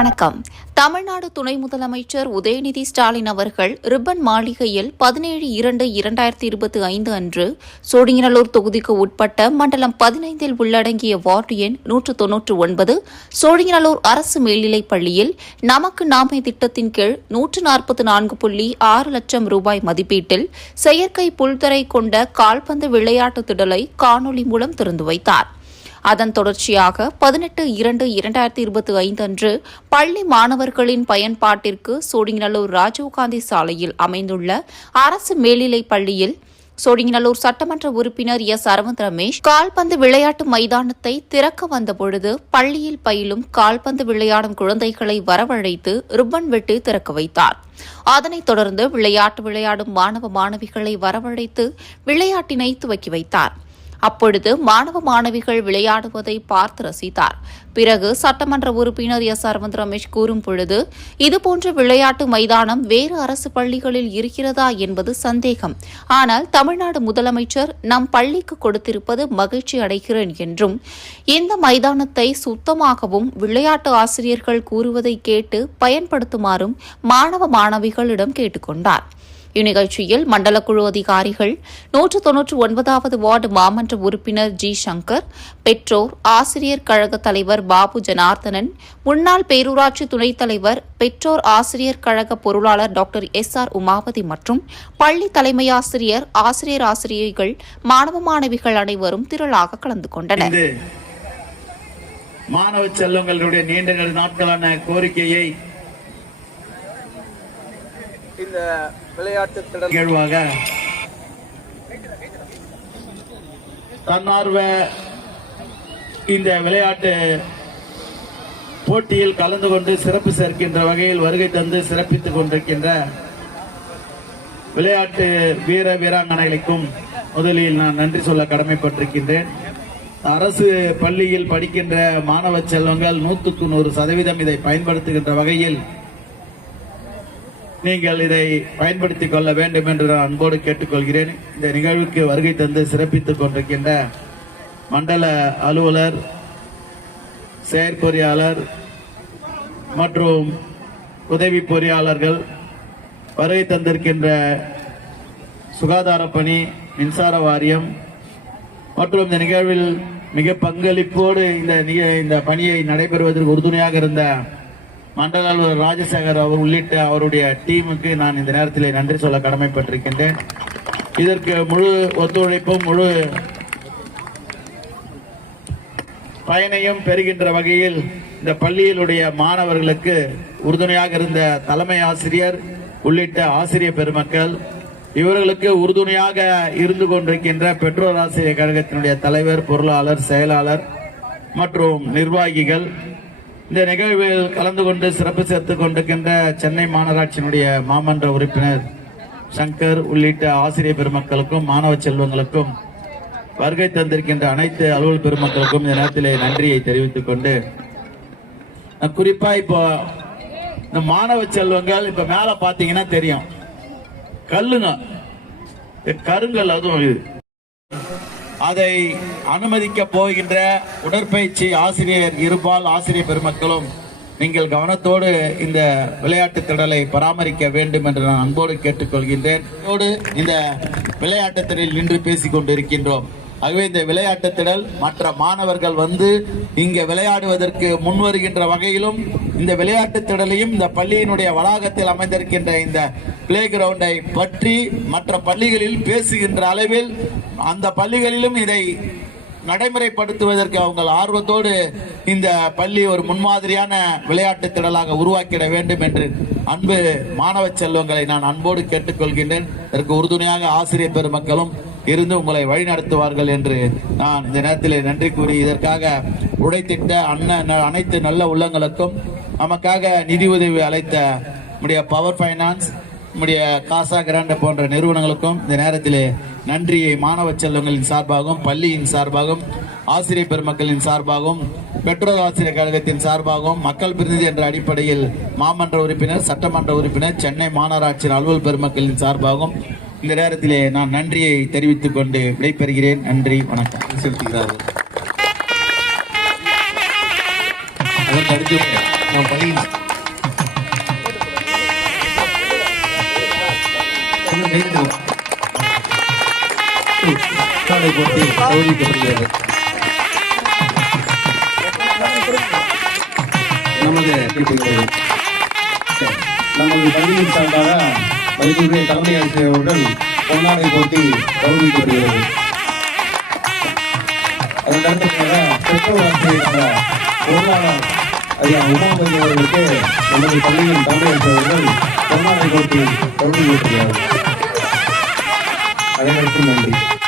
வணக்கம். தமிழ்நாடு துணை முதலமைச்சர் உதயநிதி ஸ்டாலின் அவர்கள் ரிப்பன் மாளிகையில் 17/2/2025 அன்று சோழிங்கநல்லூர் தொகுதிக்கு உட்பட்ட மண்டலம் 15 உள்ளடங்கிய வார்டு எண் 199 சோழிங்கநல்லூர் அரசு மேல்நிலைப் பள்ளியில் நமக்கு நாமே திட்டத்தின் கீழ் 144.6 லட்சம் ரூபாய் மதிப்பீட்டில் செயற்கை புல்தரை கொண்ட கால்பந்து விளையாட்டு திடலை காணொலி மூலம் திறந்து வைத்தார். அதன் தொடர்ச்சியாக 18/2/2025 அன்று பள்ளி மாணவர்களின் பயன்பாட்டிற்கு சோழிங்கநல்லூர் ராஜீவ்காந்தி சாலையில் அமைந்துள்ள அரசு மேல்நிலைப் பள்ளியில் சோழிங்கநல்லூர் சட்டமன்ற உறுப்பினர் எஸ். அரவிந்த் ரமேஷ் கால்பந்து விளையாட்டு மைதானத்தை திறக்க வந்தபொழுது பள்ளியில் பயிலும் கால்பந்து விளையாடும் குழந்தைகளை வரவழைத்து ரிப்பன் வெட்டி திறக்க வைத்தார். அதனைத் தொடர்ந்து விளையாட்டு விளையாடும் மாணவ மாணவிகளை வரவழைத்து விளையாட்டினை துவக்கி வைத்தார். அப்பொழுது மாணவ மாணவிகள் விளையாடுவதை பார்த்து ரசித்தார். பிறகு சட்டமன்ற உறுப்பினர் எஸ். அரவிந்த் ரமேஷ் கூறும் பொழுது இதுபோன்ற விளையாட்டு மைதானம் வேறு அரசு பள்ளிகளில் இருக்கிறதா என்பது சந்தேகம். ஆனால் தமிழ்நாடு முதலமைச்சர் நம் பள்ளிக்கு கொடுத்திருப்பது மகிழ்ச்சி அடைகிறேன் என்றும் இந்த மைதானத்தை சுத்தமாகவும் விளையாட்டு ஆசிரியர்கள் கூறுவதை கேட்டு பயன்படுத்துமாறும் மாணவ மாணவிகளிடம் கேட்டுக் கொண்டார். இந்நிகழ்ச்சியில் மண்டல குழு அதிகாரிகள் 199வது வார்டு மாமன்ற உறுப்பினர் ஜி. சங்கர், பெற்றோர் ஆசிரியர் கழக தலைவர் பாபு ஜனார்தனன், முன்னாள் பேரூராட்சி துணைத் தலைவர், பெற்றோர் ஆசிரியர் கழக பொருளாளர் டாக்டர் எஸ். ஆர். உமாபதி மற்றும் பள்ளி தலைமையாசிரியர், ஆசிரியர்கள், மாணவ மாணவிகள் அனைவரும் திரளாக கலந்து கொண்டனர். மாணவ செல்வங்களுடைய நீண்ட நாட்களான கோரிக்கையை இந்த விளையாட்டு நிகழ்வாக தன்னார்வ இந்த விளையாட்டு போட்டியில் கலந்து கொண்டு சிறப்பு சேர்க்கின்ற வகையில் வருகை தந்து சிறப்பித்துக் கொண்டிருக்கின்ற விளையாட்டு வீர வீராங்கனைகளுக்கும் முதலில் நான் நன்றி சொல்ல கடமைப்பட்டிருக்கின்றேன். அரசு பள்ளியில் படிக்கின்ற மாணவ செல்வங்கள் 100% இதை பயன்படுத்துகின்ற வகையில் நீங்கள் இதை பயன்படுத்திக் கொள்ள வேண்டும் என்று நான் அன்போடு கேட்டுக்கொள்கிறேன். இந்த நிகழ்வுக்கு வருகை தந்து சிறப்பித்துக் கொண்டிருக்கின்ற மண்டல அலுவலர், செயற்பொறியாளர் மற்றும் உதவி பொறியாளர்கள், வருகை தந்திருக்கின்ற சுகாதார பணி, மின்சார வாரியம் மற்றும் இந்த நிகழ்வில் மிக பங்களிப்போடு இந்த பணியை நடைபெறுவதற்கு உறுதுணையாக இருந்த மண்டல அலுவலர் ராஜசேகர் அவர் உள்ளிட்ட அவருடைய டீமுக்கு நான் இந்த நேரத்தில் நன்றி சொல்ல கடமைப்பட்டிருக்கின்றேன். இதற்கு முழு ஒத்துழைப்பும் முழு பயனையும் பெறுகின்ற வகையில் இந்த பள்ளியிலுடைய மாணவர்களுக்கு உறுதுணையாக இருந்த தலைமை ஆசிரியர் உள்ளிட்ட ஆசிரியர் பெருமக்கள், இவர்களுக்கு உறுதுணையாக இருந்து கொண்டிருக்கின்ற பெற்றோர் ஆசிரியர் கழகத்தினுடைய தலைவர், பொருளாளர், செயலாளர் மற்றும் நிர்வாகிகள், இந்த நிகழ்வில் கலந்து கொண்டு சிறப்பு சேர்த்துக் கொண்டிருக்கின்ற சென்னை மாநகராட்சியினுடைய மாமன்ற உறுப்பினர் சங்கர் உள்ளிட்ட ஆசிரியர் பெருமக்களுக்கும் மாணவ செல்வங்களுக்கும் வருகை தந்திருக்கின்ற அனைத்து அலுவல் பெருமக்களுக்கும் இந்த நேரத்திலே நன்றியை தெரிவித்துக் கொண்டு, குறிப்பா இப்போ இந்த மாணவ செல்வங்கள் இப்ப மேல பாத்தீங்கன்னா தெரியும், கல்லுங்க, கருங்கல், அதுவும் இது அதை அனுமதிக்க போகின்ற உடற்பயிற்சி ஆசிரியர் இருபால் ஆசிரியர் பெருமக்களும் நீங்கள் கவனத்தோடு இந்த விளையாட்டு திடலை பராமரிக்க வேண்டும் என்று நான் அன்போடு கேட்டுக்கொள்கின்றேன். இந்த விளையாட்டு திடலில் நின்று பேசிக் கொண்டிருக்கின்றோம். ஆகவே இந்த விளையாட்டு திடல் மற்ற மாணவர்கள் வந்து இங்கே விளையாடுவதற்கு முன் வருகின்ற வகையிலும் இந்த விளையாட்டு திடலையும் இந்த பள்ளியினுடைய வளாகத்தில் அமைந்திருக்கின்ற இந்த பிளே கிரவுண்டை பற்றி மற்ற பள்ளிகளில் பேசுகின்ற அளவில் அந்த பள்ளிகளிலும் இதை நடைமுறைப்படுத்துவதற்கு அவங்க ஆர்வத்தோடு இந்த பள்ளி ஒரு முன்மாதிரியான விளையாட்டு திடலாக உருவாக்கிட வேண்டும் என்று அன்பு மாணவ செல்வங்களை நான் அன்போடு கேட்டுக்கொள்கின்றேன். இதற்கு உறுதுணையாக ஆசிரியர் பெருமக்களும் இருந்து உங்களை வழிநடத்துவார்கள் என்று நான் இந்த நேரத்தில் நன்றி கூறி, இதற்காக உழைத்திட்ட அனைத்து நல்ல உள்ளங்களுக்கும், நமக்காக நிதி உதவி அளித்த நம்முடைய பவர் ஃபைனான்ஸ், நம்முடைய காசா கிராண்ட் போன்ற நிறுவனங்களுக்கும் இந்த நேரத்தில் நன்றியை மாணவ செல்வங்களின் சார்பாகவும், பள்ளியின் சார்பாகவும், ஆசிரியர் பெருமக்களின் சார்பாகவும், பெற்றோர் ஆசிரியர் கழகத்தின் சார்பாகவும், மக்கள் பிரதிநிதி என்ற அடிப்படையில் மாமன்ற உறுப்பினர், சட்டமன்ற உறுப்பினர், சென்னை மாநகராட்சி அலுவல் பெருமக்களின் சார்பாகவும் இந்த நேரத்திலே நான் நன்றியை தெரிவித்துக் கொண்டு விடைபெறுகிறேன். நன்றி, வணக்கம் செலுத்துகிறார்கள். நம் பள்ளியின் போட்டி கௌரவிக்கப்படுகிறது. நமது பள்ளியின் சார்பாக மதிப்புக்குரிய தலைமை ஆசிரியர் அவர்கள் பொன்னாடை போட்டி கௌரவிக்கப்படுகிறது. அதற்கடுத்ததாக பெற்றோர் ஆசிரியர் பொருளாளர் ஐயா உமாபதி அவர்களுக்கு நமது பள்ளியின் தலைமை ஆசிரியர் அவர்கள் பொன்னாடை போட்டி கௌரவிக்கப்படுகிறது. அனைவருக்கும் நன்றி.